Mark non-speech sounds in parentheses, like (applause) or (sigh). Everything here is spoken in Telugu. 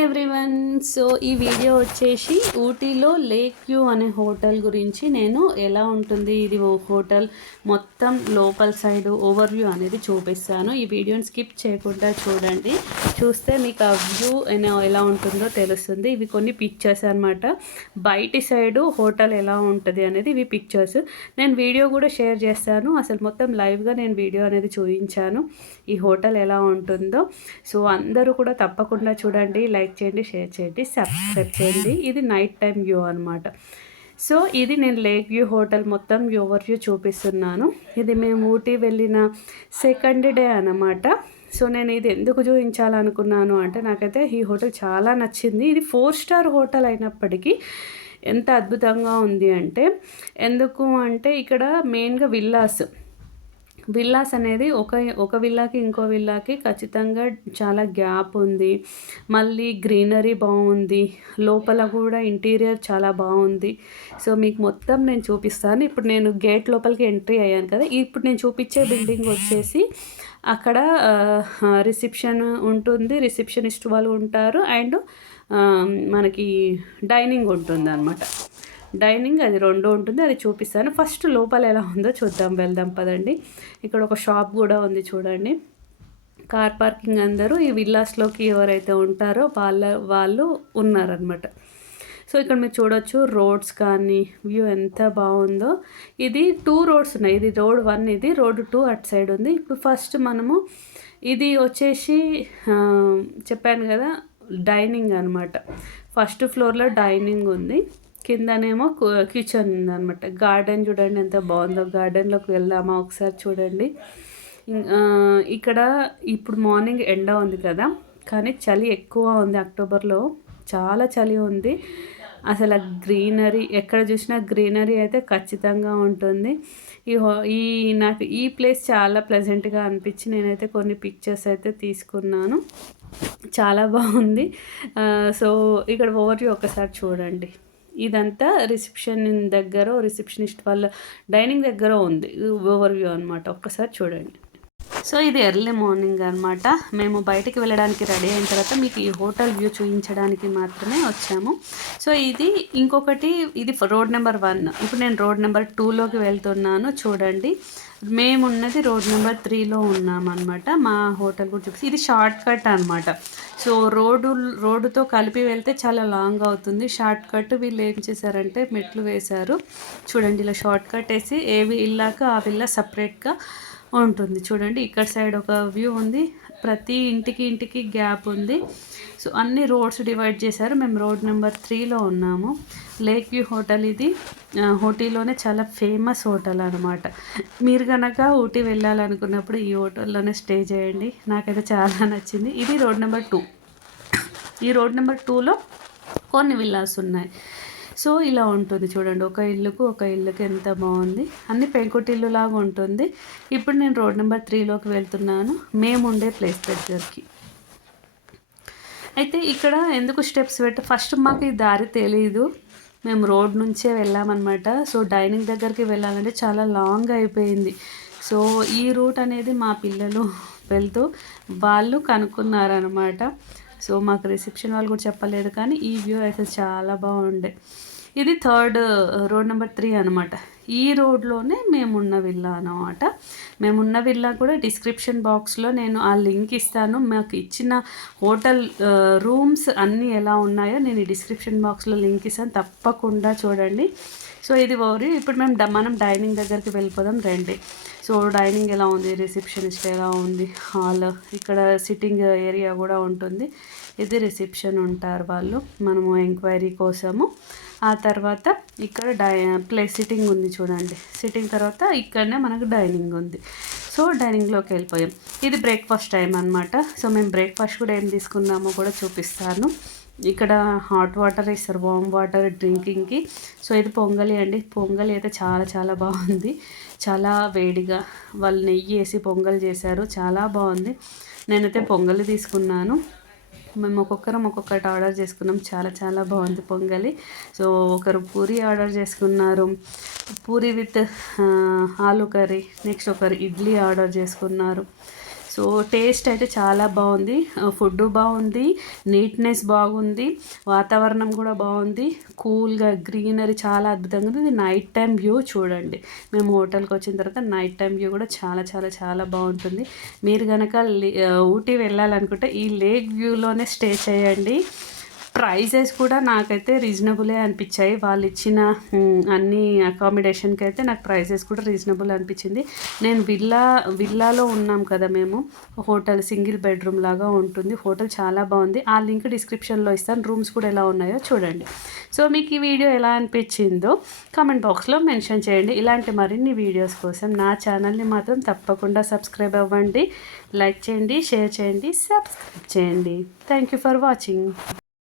హాయ్ ఎవ్రీవన్ సో ఈ వీడియో వచ్చేసి ఊటీలో లేక్ వ్యూ అనే హోటల్ గురించి నేను ఎలా ఉంటుంది ఇది ఓ హోటల్ మొత్తం లోపల సైడ్ ఓవర్ వ్యూ అనేది చూపిస్తాను. ఈ వీడియోని స్కిప్ చేయకుండా చూడండి. చూస్తే మీకు ఆ వ్యూ ఎలా ఉంటుందో తెలుస్తుంది. ఇవి కొన్ని పిక్చర్స్ అనమాట బయటి సైడు హోటల్ ఎలా ఉంటుంది అనేది ఇవి పిక్చర్స్ నేను వీడియో కూడా షేర్ చేస్తాను. అసలు మొత్తం లైవ్గా నేను వీడియో అనేది చూపించాను ఈ హోటల్ ఎలా ఉంటుందో. సో అందరూ కూడా తప్పకుండా చూడండి. లైక్ చేయండి షేర్ చేయండి సబ్స్క్రైబ్ చేయండి. ఇది నైట్ టైం వ్యూ అనమాట సో ఇది నేను లేక్ వ్యూ హోటల్ మొత్తం ఓవర్ వ్యూ చూపిస్తున్నాను. ఇది మేము ఊటీ వెళ్ళిన సెకండ్ డే అనమాట సో నేను ఇది ఎందుకు చూపించాలనుకున్నాను అంటే నాకైతే ఈ హోటల్ చాలా నచ్చింది. ఇది ఫోర్ స్టార్ హోటల్ అయినప్పటికీ ఎంత అద్భుతంగా ఉంది అంటే ఎందుకు అంటే ఇక్కడ మెయిన్గా విల్లాస్. విల్లాస్ అనేది ఒక ఒక విల్లాకి ఇంకో విల్లాకి ఖచ్చితంగా చాలా గ్యాప్ ఉంది. మళ్ళీ గ్రీనరీ బాగుంది. లోపల కూడా ఇంటీరియర్ చాలా బాగుంది. సో మీకు మొత్తం నేను చూపిస్తాను. ఇప్పుడు నేను గేట్ లోపలికి ఎంట్రీ అయ్యాను కదా ఇప్పుడు నేను చూపించే బిల్డింగ్ వచ్చేసి అక్కడ రిసెప్షన్ ఉంటుంది. రిసెప్షనిస్ట్ వాళ్ళు ఉంటారు. అండ్ మనకి డైనింగ్ ఉంటుంది అనమాట డైనింగ్ అది రెండు ఉంటుంది అది చూపిస్తాను. ఫస్ట్ లోపల ఎలా ఉందో చూద్దాం వెళ్దాం పదండి. ఇక్కడ ఒక షాప్ కూడా ఉంది చూడండి. కార్ పార్కింగ్ అందరూ ఈ విల్లాస్లోకి ఎవరైతే ఉంటారో వాళ్ళ వాళ్ళు ఉన్నారనమాట సో ఇక్కడ మీరు చూడొచ్చు రోడ్స్ కానీ వ్యూ ఎంత బాగుందో. ఇది టూ రోడ్స్ ఉన్నాయి. ఇది రోడ్ వన్ ఇది రోడ్ టూ అటు సైడ్ ఉంది. ఇప్పుడు ఫస్ట్ మనము ఇది వచ్చేసి చెప్పాను కదా డైనింగ్ అనమాట ఫస్ట్ ఫ్లోర్లో డైనింగ్ ఉంది. కిందనేమో కిచెన్ ఉందనమాట గార్డెన్ చూడండి ఎంత బాగుందో. గార్డెన్లోకి వెళ్దామా ఒకసారి చూడండి. ఇక్కడ ఇప్పుడు మార్నింగ్ ఎండ ఉంది కదా. కానీ చలి ఎక్కువ ఉంది అక్టోబర్లో. చాలా చలి ఉంది. అసలు గ్రీనరీ ఎక్కడ చూసినా గ్రీనరీ అయితే ఖచ్చితంగా ఉంటుంది. ఈ ఈ నాకు ఈ ప్లేస్ చాలా ప్లెజెంట్గా అనిపించి నేనైతే కొన్ని పిక్చర్స్ అయితే తీసుకున్నాను. చాలా బాగుంది. సో ఇక్కడ ఓవర్ ఒకసారి చూడండి. ఇదంతా రిసెప్షన్ దగ్గర రిసెప్షనిస్ట్ వాళ్ళ డైనింగ్ దగ్గర ఉంది. ఓవర్ వ్యూ అనమాట ఒక్కసారి చూడండి. సో ఇది ఎర్లీ మార్నింగ్ అనమాట మేము బయటకు వెళ్ళడానికి రెడీ అయిన తర్వాత మీకు ఈ హోటల్ వ్యూ చూపించడానికి మాత్రమే వచ్చాము. సో ఇది ఇంకొకటి ఇది రోడ్ నెంబర్ వన్. ఇప్పుడు నేను రోడ్ నెంబర్ టూలోకి వెళ్తున్నాను చూడండి. మేమున్నది రోడ్ నెంబర్ త్రీలో ఉన్నామన్నమాట మా హోటల్ కూడా చూసి ఇది షార్ట్ కట్ అనమాట సో రోడ్డు రోడ్డుతో కలిపి వెళ్తే చాలా లాంగ్ అవుతుంది. షార్ట్ కట్ వీళ్ళు ఏం చేశారంటే మెట్లు వేశారు. చూడండి ఇలా షార్ట్ కట్ వేసి ఏవి ఇల్లాక ఆ విల్లా సపరేట్గా ఉంటుంది. చూడండి ఇక్కడ సైడ్ ఒక వ్యూ ఉంది. ప్రతి ఇంటికి ఇంటికి గ్యాప్ ఉంది. సో అన్ని రోడ్స్ డివైడ్ చేశారు. మేము రోడ్ నెంబర్ త్రీలో ఉన్నాము. లేక్ వ్యూ హోటల్ ఇది. ఊటీలోనే చాలా ఫేమస్ హోటల్ అనమాట మీరు కనుక ఊటీ వెళ్ళాలనుకున్నప్పుడు ఈ హోటల్లోనే స్టే చేయండి. నాకైతే చాలా నచ్చింది. ఇది రోడ్ నెంబర్ టూ. ఈ రోడ్ నెంబర్ టూలో కొన్ని విల్లాస్ ఉన్నాయి. సో ఇలా ఉంటుంది చూడండి. ఒక ఇల్లుకు ఒక ఇల్లుకి ఎంత బాగుంది. అన్ని పెంకుటిల్లు లాగా ఉంటుంది. ఇప్పుడు నేను రోడ్ నెంబర్ త్రీలోకి వెళ్తున్నాను. మేము ఉండే ప్లేస్ దగ్గరికి. అయితే ఇక్కడ ఎందుకు స్టెప్స్ పెట్ట ఫస్ట్ మాకు ఈ దారి తెలియదు మేము రోడ్ నుంచే వెళ్ళామన్నమాట. సో డైనింగ్ దగ్గరికి వెళ్ళాలంటే చాలా లాంగ్ అయిపోయింది. సో ఈ రూట్ అనేది మా పిల్లలు (laughs) వెళ్తూ వాళ్ళు కనుక్కున్నారనమాట సో మాకు రిసెప్షన్ వాళ్ళు కూడా చెప్పలేదు కానీ ఈ వ్యూ అయితే చాలా బాగుండే. ఇది థర్డ్ రోడ్ నెంబర్ త్రీ అనమాట ఈ రోడ్లోనే మేమున్న విల్లా అనమాట మేమున్న విల్లా కూడా డిస్క్రిప్షన్ బాక్స్లో నేను ఆ లింక్ ఇస్తాను. మాకు ఇచ్చిన హోటల్ రూమ్స్ అన్నీ ఎలా ఉన్నాయో నేను ఈ డిస్క్రిప్షన్ బాక్స్లో లింక్ ఇస్తాను. తప్పకుండా చూడండి. సో ఇది ఓరి ఇప్పుడు మేము మనం డైనింగ్ దగ్గరికి వెళ్ళిపోదాం రండి. సో డైనింగ్ ఎలా ఉంది? రిసెప్షనిస్ట్ ఎలా ఉంది? హాల్ ఇక్కడ సిట్టింగ్ ఏరియా కూడా ఉంటుంది. ఇది రిసెప్షన్ ఉంటారు వాళ్ళు? మనము ఎంక్వైరీ కోసము. ఆ తర్వాత ఇక్కడ డై ప్లేస్ సిట్టింగ్ ఉంది చూడండి. సిట్టింగ్ తర్వాత ఇక్కడనే మనకు డైనింగ్ ఉంది. సో డైనింగ్లోకి వెళ్ళిపోయాం. ఇది బ్రేక్ఫాస్ట్ టైం అనమాట సో మేము బ్రేక్ఫాస్ట్ కూడా ఏం తీసుకున్నామో కూడా చూపిస్తాను. ఇక్కడ హాట్ వాటర్ ఇస్తారు వామ్ వాటర్ డ్రింకింగ్కి. సో ఇది పొంగలి అండి. పొంగలి అయితే చాలా చాలా బాగుంది. చాలా వేడిగా వాళ్ళు నెయ్యి వేసి పొంగల్ చేశారు. చాలా బాగుంది. నేనైతే పొంగలి తీసుకున్నాను. మేము ఒక్కొక్కరం ఒక్కొక్కటి ఆర్డర్ చేసుకున్నాం. చాలా చాలా బాగుంది పొంగలి. సో ఒకరు పూరి ఆర్డర్ చేసుకున్నారు. Puri with aloo curry. Next ఒకరు ఇడ్లీ ఆర్డర్ చేసుకున్నారు. సో టేస్ట్ అయితే చాలా బాగుంది. ఫుడ్ బాగుంది. నీట్నెస్ బాగుంది. వాతావరణం కూడా బాగుంది. కూల్గా గ్రీనరీ చాలా అద్భుతంగా ఉంది. ఇది నైట్ టైం వ్యూ చూడండి. మేము హోటల్కి వచ్చిన తర్వాత నైట్ టైం వ్యూ కూడా చాలా చాలా చాలా బాగుంటుంది. మీరు కనుక ఊటీ వెళ్ళాలనుకుంటే ఈ లేక్ వ్యూలోనే స్టే చేయండి. ప్రైజెస్ కూడా నాకైతే రీజనబులే అనిపించాయి. వాళ్ళు ఇచ్చిన అన్ని అకామిడేషన్కి అయితే నాకు ప్రైజెస్ కూడా రీజనబుల్ అనిపించింది. నేను విల్లా విల్లాలో ఉన్నాం కదా మేము. హోటల్ సింగిల్ బెడ్రూమ్ లాగా ఉంటుంది. హోటల్ చాలా బాగుంది. ఆ లింక్ డిస్క్రిప్షన్లో ఇస్తాను. రూమ్స్ కూడా ఎలా ఉన్నాయో చూడండి. సో మీకు ఈ వీడియో ఎలా అనిపించిందో కామెంట్ బాక్స్లో మెన్షన్ చేయండి. ఇలాంటి మరిన్ని వీడియోస్ కోసం నా ఛానల్ని మాత్రం తప్పకుండా సబ్స్క్రైబ్ అవ్వండి. లైక్ చేయండి షేర్ చేయండి సబ్స్క్రైబ్ చేయండి. Thank you for watching.